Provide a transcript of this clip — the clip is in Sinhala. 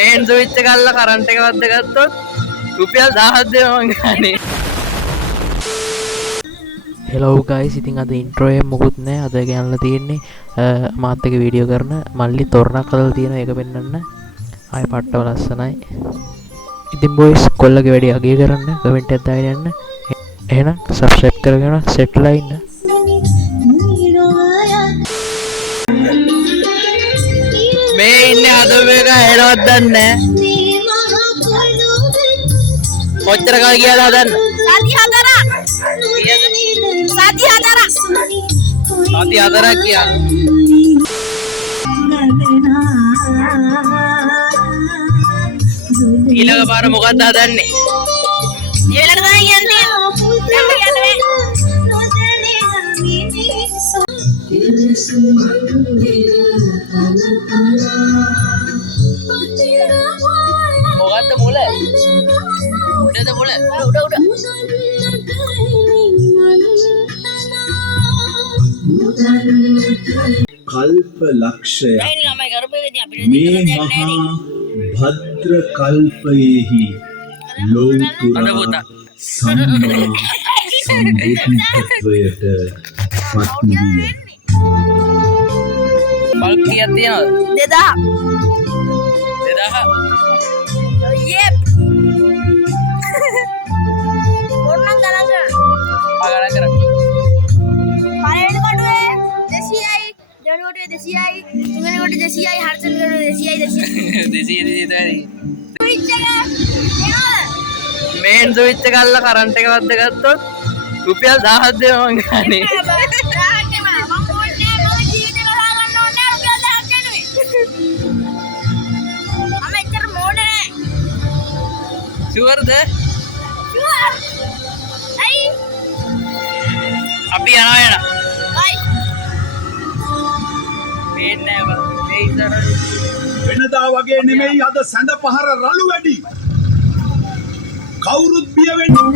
මේන් ස්විච් එක අල්ලලා කරන්ට් එක වද්ද ගත්තොත් රුපියල් 1000ක් දෙනවා මං ගානේ. හෙලෝ ගයිස්, ඉතින් අද ඉන්ට්‍රෝ එක මොකුත් නැහැ. අද ගෑනලා තියෙන්නේ මාත් එක්ක වීඩියෝ කරන මල්ලි තොරණක් හදලා තියෙනවා. ඒක පෙන්වන්න. ආයෙ පට්ටව ලස්සනයි. ඉතින් බොයිස් කොල්ලගේ වැඩි අගය කරන්න කමෙන්ට් එකක් දාගෙන යන්න. එහෙනම් සබ්ස්ක්‍රයිබ් කරගෙන සෙට්ලා ඉන්න. මේ ඉන්නේ අද මේක හෙලවත් දන්නේ කොච්චර කල් ගියාද හදන්න? සති 4ක් ගියා. ඊළඟ පාර මොකක්ද හදන්නේ? ඊළඟ පාර කියන්නේ මොකක්ද මුල? උඩද මුල? උඩ කල්ප ලක්ෂය මේ මහා භද්‍ර කල්පයෙහි ලෝතුරා සම්මා සම්බුද්ධත්වයට පත්විය. බල්බ් කීයක් තියෙනවද? 2000. යෙප් ඕනනම් ගණන් කරන්න. ගණන් කරන්න. පළවෙනි කොටුවේ 200යි, දෙවෙනි කොටුවේ 200යි, තුන්වෙනි කොටුවේ 200යි, හතරවෙනි කොටුවේ 200යි. 200 ස්විච් එක එනවද? මේන් ස්විච් එක අල්ලලා කරන්ට් එක වද්ද ගත්තොත් රුපියල් 1000ක් දෙනවා මං ගානේ. ෂුවර්ද? ෂුවර්. අයි. අපි යනවා. බයි. මේන් නෑ බා. මේ ඉස්සරහ වෙනදා වගේ නෙමෙයි අද සඳ පහර රළු වැඩි. කවුරුත් බිය වෙන්නේ